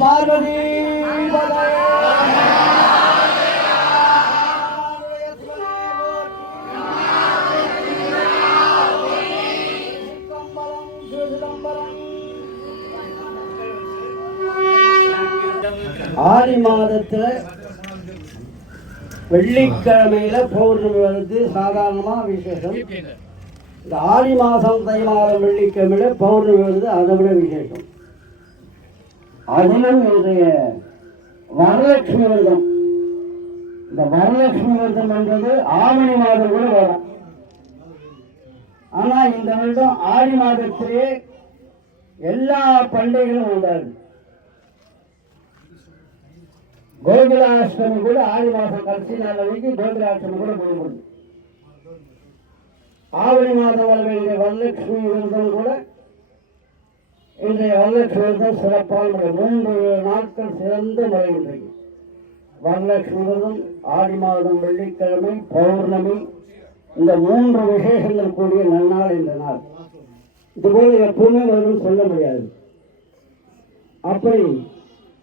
பார்வதி ஆடி மாதத்துல வெள்ளிக்கிழமையில பௌர்ணமி வருது சாதாரணமா விசேஷம். இந்த ஆடி மாதம் தை மாதம் வெள்ளிக்கிழமையில பௌர்ணமி வருது, அதை விட விசேஷம். அதிலும் இன்றைய வரலட்சுமி விரதம். இந்த வரலட்சுமி விரதம் என்பது ஆவணி மாதம் கூட வரும். ஆனா இந்த வருடம் ஆடி மாதத்திலே எல்லா பண்டிகைகளும் உண்டாது. கோகுலாஷ்டமி கூட ஆடி மாதம் கடைசி நாள் வரைக்கும் கோகுலாஷ்டமி கூட முடிவுறுது. ஆவணி மாதம் வர வேண்டிய வரலட்சுமி விரதம் கூட இன்றைய வரலட்சுமி விரதம் சிறப்பான முறை 3 நாட்கள் சிறந்த முறை. இன்றைக்கு வரலட்சுமி விரதம், ஆடி மாதம் வெள்ளிக்கிழமை, பௌர்ணமி, இந்த 3 விசேஷங்கள் கூடிய நன்னாள் இந்த நாள். இதுபோல எப்பவுமே வரும் சொல்ல முடியாது. அப்படி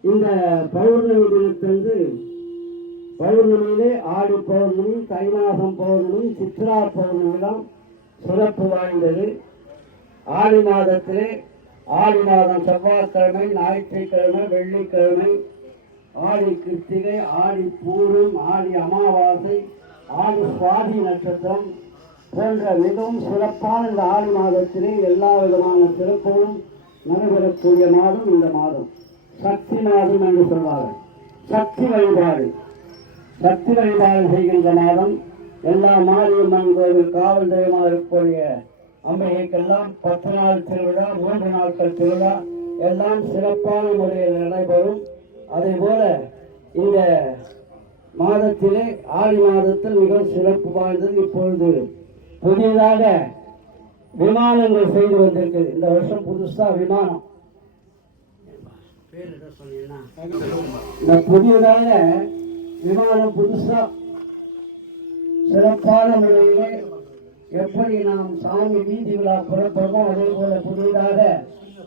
இந்த பௌர்ணமி தினத்திலிருந்து பௌர்ணமியிலே ஆடி பௌர்ணமி, தை மாதம் பௌர்ணமி, சித்ரா பௌர்ணமிலாம் சிறப்பு வாய்ந்தது. ஆடி மாதத்திலே ஆடி மாதம் செவ்வாய்க்கிழமை, ஞாயிற்றுக்கிழமை, வெள்ளிக்கிழமை, ஆடி கிருத்திகை, ஆடி பூரம், ஆடி அமாவாசை, ஆடி சுவாதி நட்சத்திரம் போன்ற மிகவும் சிறப்பான இந்த ஆடி மாதத்திலே எல்லா விதமான சிறப்புகளும் நடைபெறக்கூடிய மாதம் இந்த மாதம். சக்தி மாதம் என்று சொல்வார்கள். சக்தி வழிபாடு செய்கின்ற மாதம். எல்லா மாரியம்மன் கோவில் காவல் தெய்வமாக இருக்கக்கூடிய அம்பிகைக்கெல்லாம் 10 நாள் திருவிழா, 3 நாட்கள் திருவிழா எல்லாம் சிறப்பான முறையில் நடைபெறும். அதே போல இந்த மாதத்திலே ஆடி மாதத்தில் மிக சிறப்பு வாய்ந்தது. இப்பொழுது புதியதாக விமானங்கள் செய்து வந்திருக்குது. இந்த வருஷம் புதுசா விமானம் புதியதாக விமானம் புதுசா சிறப்பான முறையிலே எப்படி நாம் சாமி வீதி விழா புறப்படுமோ அதே போல புதியதாக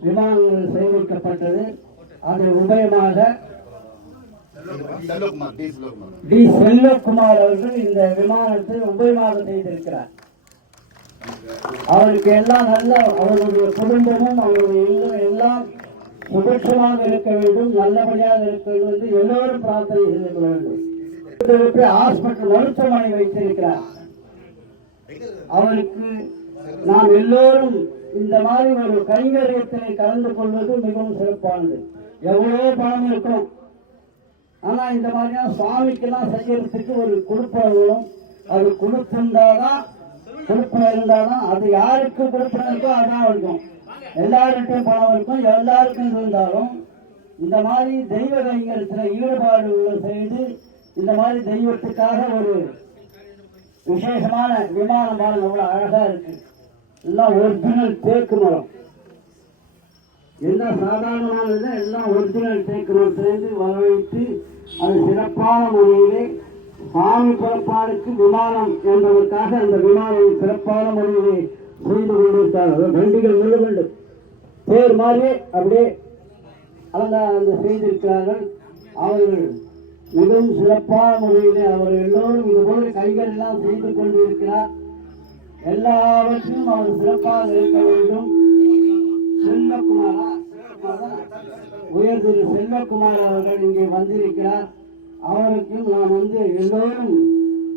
விமானங்கள் செய்விக்கப்பட்டது. அது உபயமாக டி செல்வகுமார் அவர்கள் இந்த விமானத்தை உபயமாக செய்திருக்கிறார். அவருக்கு எல்லாம் நல்ல, அவருடைய குடும்பமும் அவருடைய எல்லாம் சுபிட்சமாக இருக்க வேண்டும், நல்லபடியாக இருக்க வேண்டும் என்று எல்லோரும் பிரார்த்தனை செய்திருக்க வேண்டும். ஹாஸ்பிட்டல் மருத்துவமனை வைத்திருக்கிறார். அவருக்கு நாம் எல்லோரும் இந்த மாதிரி ஒரு கைங்கரியத்தினை கலந்து கொள்வது மிகவும் சிறப்பானது. எவ்வளவோ பணம் இருக்கும், ஆனா இந்த மாதிரியான சுவாமிக்கெல்லாம் செய்யறதுக்கு ஒரு கொடுப்பவர்களும் அது கொடுத்திருந்தாதான் இருந்தாதான் அது யாருக்கு கொடுப்பதற்கோ அதான் இருக்கும். எல்லாருக்கும் பணம் இருக்கும், எல்லாருக்கும் இருந்தாலும் இந்த மாதிரி தெய்வ கைங்கரியத்தில் ஈடுபாடு செய்து இந்த மாதிரி தெய்வத்துக்காக ஒரு விசேஷமான விமானம் எவ்வளவு அழகா இருக்கு. எல்லாம் ஒரிஜினல் தேக்கு மரம், எல்லாம் சாதாரணமானது, எல்லாம் ஒரிஜினல் தேக்கு மரத்திலிருந்து வரவைத்து அது சிறப்பான முறையிலே சாமி புறப்பாடுக்கு விமானம் என்பதற்காக அந்த விமானம் சிறப்பான முறையிலே செய்து கொண்டிருக்கிறார்கள். வண்டிகள் நல்ல வேண்டும் பேர் மாதிரியே அப்படியே அந்த செய்திருக்கிறார்கள். அவர்கள் மிகவும் சிறப்பான முறையிலே அவர் எல்லோரும் இதுபோல கைகள் எல்லாம் செய்து கொண்டிருக்கிறார். எல்லாவற்றையும் அவர் சிறப்பாக இருக்க வேண்டும். செல்வகுமார் உயர் திரு செல்வகுமார் அவர்கள் இங்கே வந்திருக்கிறார். அவருக்கும் நாம் எல்லோரும்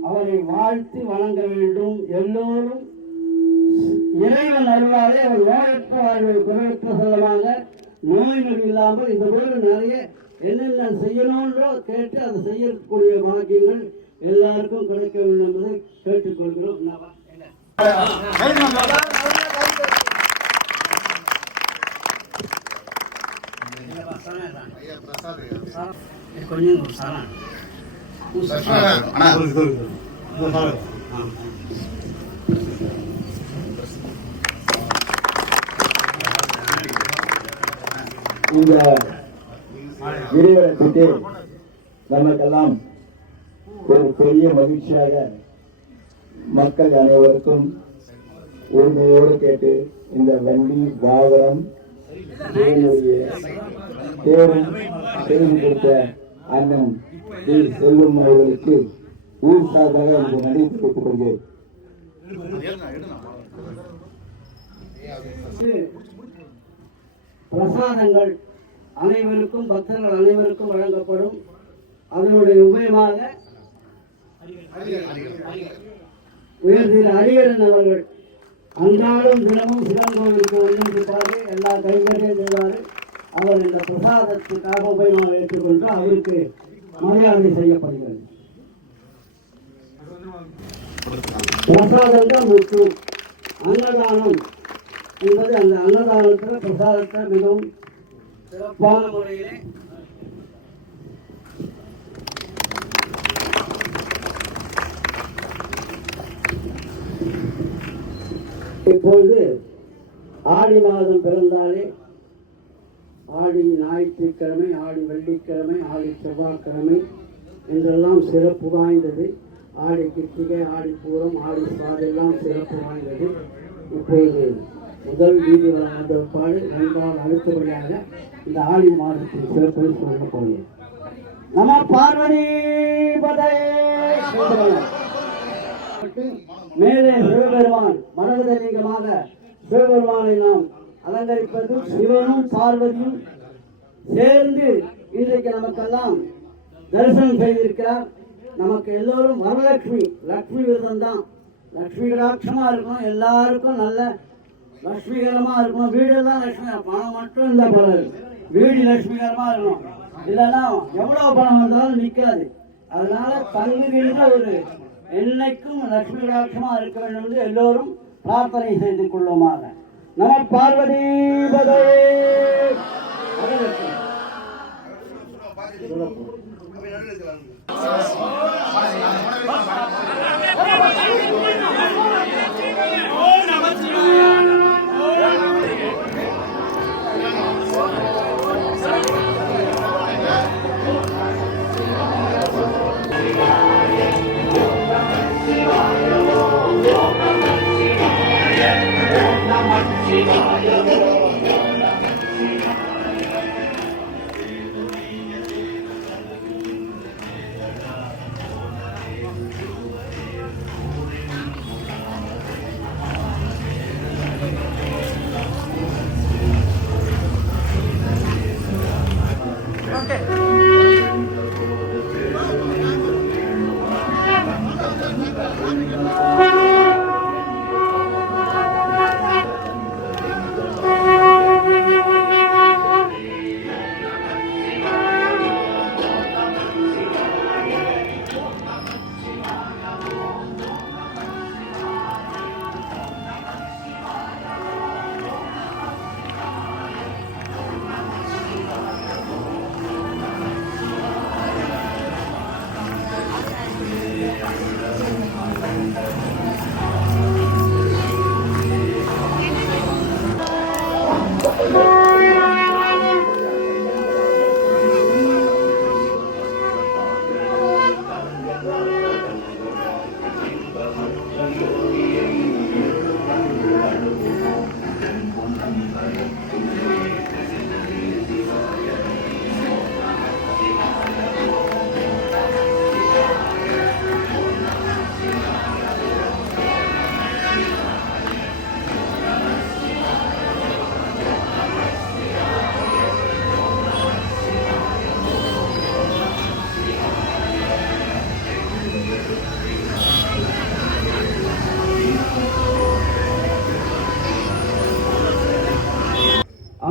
அவரை வாழ்த்தி வணங்க வேண்டும். எல்லோரும் இறைவன் அருளாலே அவர் நோயற்ற வாழ்வை குறையற்ற செல்லமாக நோய்கள் இல்லாமல் இந்த போல நிறைய என்னென்ன செய்யணும்ன்றோ கேட்டு அதை செய்யக்கூடிய பாக்கியங்கள் எல்லாருக்கும் கிடைக்க வேண்டும் என்பதை கேட்டுக்கொள்கிறோம். இந்த கிரிவலத்துக்கு நமக்கெல்லாம் ஒரு பெரிய மகிழ்ச்சியாக மக்கள் அனைவருக்கும் உறுதியோடு கேட்டு இந்த வண்டி வாகனம் தேரும் செய்து கொடுத்த அண்ணன் டி. செல்வம் அவர்களுக்கு ஊர் சார்பாக இந்த நன்றி தெரிவித்துக் கொள்கிறேன். பிரசாதங்கள் அனைவருக்கும் பக்தர்கள் அனைவருக்கும் வழங்கப்படும். அதனுடைய உபயமாக உயர்திரு ஹரிஹரன் அவர்கள் அன்றாடம் தினமும் சிவன் கோவிலுக்கு வந்திருப்பாரு. எல்லா கைகளையும் செய்வார். அவர் இந்த பிரசாதத்துக்காக உபயமாக ஏற்றுக்கொண்டு அவருக்கு மரியாதை செய்யப்படுகிறது. பிரசாதங்கள் முக்கியம். அன்னதானம் என்பது அந்த அன்னதானத்தில் பிரசாதத்தை மிகவும் சிறப்பான முறையிலே இப்பொழுது ஆடி மாதம் பிறந்தாலே ஆடி ஞாயிற்றுக்கிழமை, ஆடி வெள்ளிக்கிழமை, ஆடி செவ்வாய்க்கிழமை என்றெல்லாம் சிறப்பு வாய்ந்தது. ஆடி கிருத்திகை, ஆடி பூரம், ஆடி சுவாதெல்லாம் சிறப்பு வாய்ந்தது. இப்பொழுது முதல் வீதி வந்தபாடு நன்றாக அடுத்தபடியாக இந்த ஆடி மாதத்தின் சிறப்பை சொல்ல போகிறேன். நம பார்வதி மேலே சிவபெருமான் மனதலிங்கமாக சிவபெருமானை நாம் அலங்கரிப்பது சிவனும் பார்வதியும் சேர்ந்து இன்றைக்கு நமக்கெல்லாம் தரிசனம் செய்திருக்கிறார். நமக்கு எல்லோரும் வரலட்சுமி, லட்சுமி விரதம் தான். லட்சுமி கடாட்சமா இருக்கணும், எல்லாருக்கும் நல்ல லட்சுமிகரமா இருக்கணும். வீடெல்லாம் லட்சுமி, பணம் மட்டும் இந்த பலர் வீடு லட்சுமிகரமா இருக்கணும். இல்லைன்னா எவ்வளவு பணம் வந்தாலும் நிற்காது. அதனால தங்குகின்ற ஒரு என்னைக்கும் லட்சுமி கடாட்சமா இருக்க வேண்டும் என்று எல்லோரும் பிரார்த்தனை செய்து கொள்வோமாக. நம பார்வதி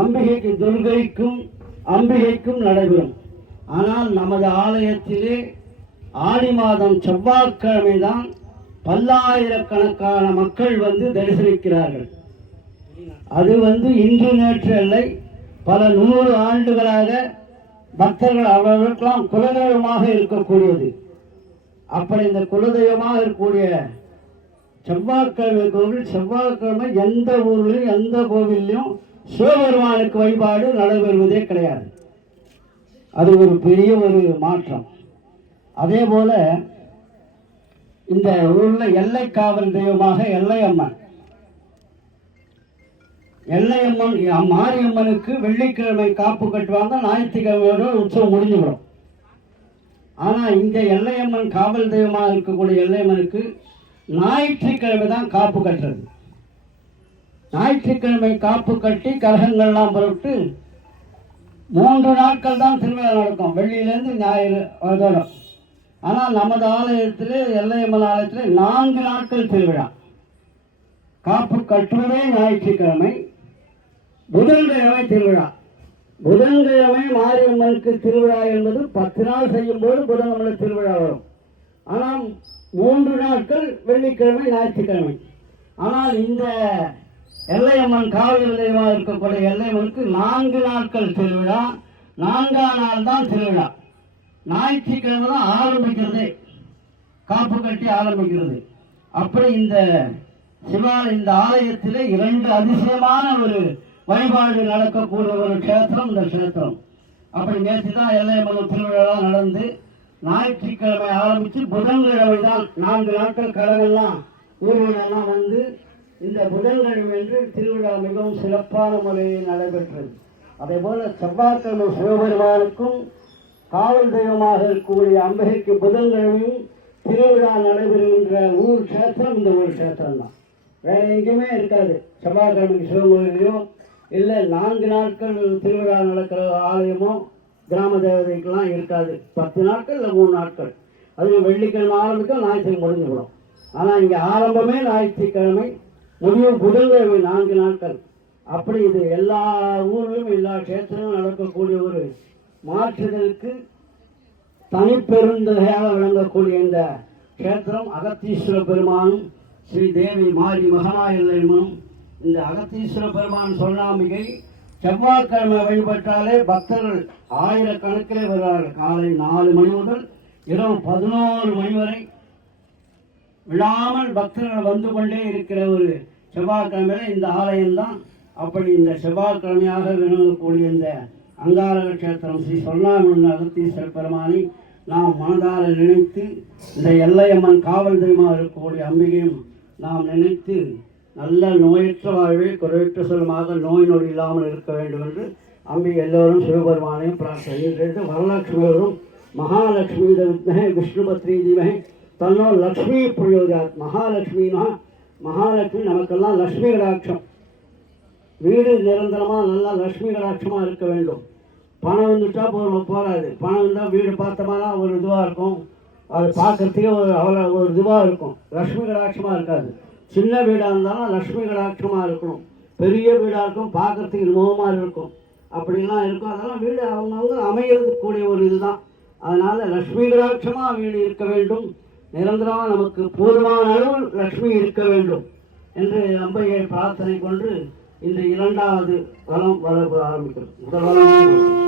அம்பிகைக்கு துர்கைக்கும் அம்பிகைக்கும் நடைபெறும். ஆனால் நமது ஆலயத்திலே ஆடி மாதம் செவ்வாய்க்கிழமை தான் பல்லாயிரக்கணக்கான மக்கள் வந்து தரிசனிக்கிறார்கள். அது இன்று நேற்று இல்லை, பல 100 ஆண்டுகளாக பக்தர்கள் அவர்களுக்கெல்லாம் குலதெய்வமாக இருக்கக்கூடியது. அப்படி இந்த குலதெய்வமாக இருக்கக்கூடிய செவ்வாய்க்கிழமை கோவில், செவ்வாய்க்கிழமை எந்த ஊர்லையும் எந்த கோவிலையும் சிவபெருமானுக்கு வழிபாடு நடைபெறுவதே கிடையாது. அது ஒரு பெரிய ஒரு மாற்றம். அதே போல இந்த ஊர்ல எல்லை காவல் தெய்வமாக எல்லையம்மன், எல்லையம்மன் மாரியம்மனுக்கு வெள்ளிக்கிழமை காப்பு கட்டுவாங்க, ஞாயிற்றுக்கிழமையோட உற்சவம் முடிஞ்சுவிடும். ஆனால் இங்கே எல்லையம்மன் காவல் தெய்வமாக இருக்கக்கூடிய எல்லையம்மனுக்கு ஞாயிற்றுக்கிழமை தான் காப்பு கட்டுறது. ஞாயிற்றுக்கிழமை காப்பு கட்டி கரகங்கள்லாம் புறப்பட்டு 3 நாட்கள் தான் திருவிழா நடக்கும், வெள்ளியிலேருந்து ஞாயிறு அதோட. ஆனால் நமது ஆலயத்தில் எல்லையம்மன் ஆலயத்தில் 4 நாட்கள் திருவிழா. காப்பு கட்டுவதே ஞாயிற்றுக்கிழமை, புதன்கிழமை திருவிழா. புதன்கிழமை மாரியம்மனுக்கு திருவிழா என்பது 10 நாள் செய்யும்போது புதன்கிழமை திருவிழா வரும். ஆனால் 3 நாட்கள் வெள்ளிக்கிழமை ஞாயிற்றுக்கிழமை. ஆனால் இந்த எல்லையம்மன் காவல் தெய்வமாக இருக்கக்கூடிய எல்லையம்மனுக்கு 4 நாட்கள் திருவிழா. 4ஆம் நாள் தான் திருவிழா. ஞாயிற்றுக்கிழமை தான் ஆரம்பிக்கிறது, காப்பு கட்டி ஆரம்பிக்கிறது. அப்படி இந்த இந்த ஆலயத்தில் 2 அதிசயமான ஒரு வழிபாடு நடக்கக்கூடிய ஒரு க்ஷேத்திரம் இந்த க்ஷேத்திரம். அப்படி நேற்று தான் எல்லையம்மன் திருவிழா நடந்து ஞாயிற்றுக்கிழமை ஆரம்பித்து புதன்கிழமை தான் 4 நாட்கள் கடவுள்லாம் ஊர்வலெல்லாம் வந்து இந்த புதன்கிழமை என்று திருவிழா மிகவும் சிறப்பான முறையில் நடைபெற்றது. அதே போல செவ்வாய்க்கிழமை சிவபெருமானுக்கும் காவல் தெய்வமாக இருக்கக்கூடிய அம்பிகைக்கு புதன்கிழமையும் திருவிழா நடைபெறுகின்ற ஊர் க்ஷேத்திரம் இந்த ஊர் க்ஷேத்திரம் தான். வேறு எங்கேயுமே இருக்காது. செவ்வாய்க்கிழமைக்கு சிவகோயிலையோ இல்லை 4 நாட்கள் திருவிழா நடக்கிற ஆலயமோ கிராம தேவதைக்கெல்லாம் இருக்காது. 10 நாட்கள் இல்லை 3 நாட்கள். அதுவும் வெள்ளிக்கிழமை ஆரம்பிக்கும், ஞாயிற்றுக்கிழமை முடிஞ்சுவிடும். ஆனால் இங்கே ஆரம்பமே ஞாயிற்றுக்கிழமை, முடியும் புதன்கிழமை 4 நாட்கள். அப்படி இது எல்லா ஊரிலும் எல்லா க்ஷேத்திரமும் நடக்கக்கூடிய ஒரு மாற்றுதலுக்கு தனிப்பெருந்தகையாக விளங்கக்கூடிய இந்த க்ஷேத்திரம் அகத்தீஸ்வர பெருமானும் ஸ்ரீ தேவி மாரி மகனாயம்மனும். இந்த அகத்தீஸ்வர பெருமான் சொல்லாமிகை செவ்வாய்க்கிழமை வழிபட்டாலே பக்தர்கள் ஆயிரக்கணக்கிலே வருவார்கள். காலை 4 மணி முதல் இரவு 11 மணி வரை விடாமல் பக்தர்கள் வந்து கொண்டே இருக்கிற ஒரு செவ்வாய்க்கிழமையில இந்த ஆலயம்தான். அப்படி இந்த செவ்வாய்க்கிழமையாக விளங்கக்கூடிய இந்த அங்காரக க்ஷேத்திரம் ஸ்ரீ சொல்லாமின் அகத்தீஸ்வர பெருமானை நாம் மனதார நினைத்து, இந்த எல்லையம்மன் காவல் தெய்வமாக இருக்கக்கூடிய அம்பிகையும் நாம் நினைத்து நல்ல நோயற்ற வாழ்வை குறையற்ற செல்வமாக நோய் நொடி இல்லாமல் இருக்க வேண்டும் என்று அம்பிகை எல்லோரும் சிவபெருமானையும் பிரார்த்தனை. வரலட்சுமியோரும் மகாலட்சுமி வித்மஹே விஷ்ணுபத்ரி தீமஹே தன்னோ லக்ஷ்மி பிரயோஜாத். மகாலட்சுமி நமக்கெல்லாம் லக்ஷ்மி கடாட்சம். வீடு நிரந்தரமாக நல்லா லக்ஷ்மி கடாட்சமாக இருக்க வேண்டும். பணம் வந்துட்டா போகாது. பணம் இருந்தால் வீடு பார்த்தோம்னா ஒரு இதுவாக இருக்கும், அது பார்க்கறதுக்கே ஒரு இதுவாக இருக்கும். லக்ஷ்மி கடாட்சமாக இருக்காது. சின்ன வீடாக இருந்தாலும் லக்ஷ்மி கடாட்சமாக இருக்கணும். பெரிய வீடாக இருக்கும், பார்க்கறதுக்கு இன்பமாக இருக்கும், அப்படிலாம் இருக்கும். அதெல்லாம் வீடு அவங்கவுங்க அமையக்கூடிய ஒரு இதுதான். அதனால் லக்ஷ்மி கடாட்சமாக வீடு இருக்க வேண்டும். நிரந்தரமாக நமக்கு போதுமான அளவு லக்ஷ்மி இருக்க வேண்டும் என்று அம்பையை பிரார்த்தனை கொண்டு இந்த 2வது வளம் வளர்ப்பு ஆரம்பிக்கிறது. முதல் வளம்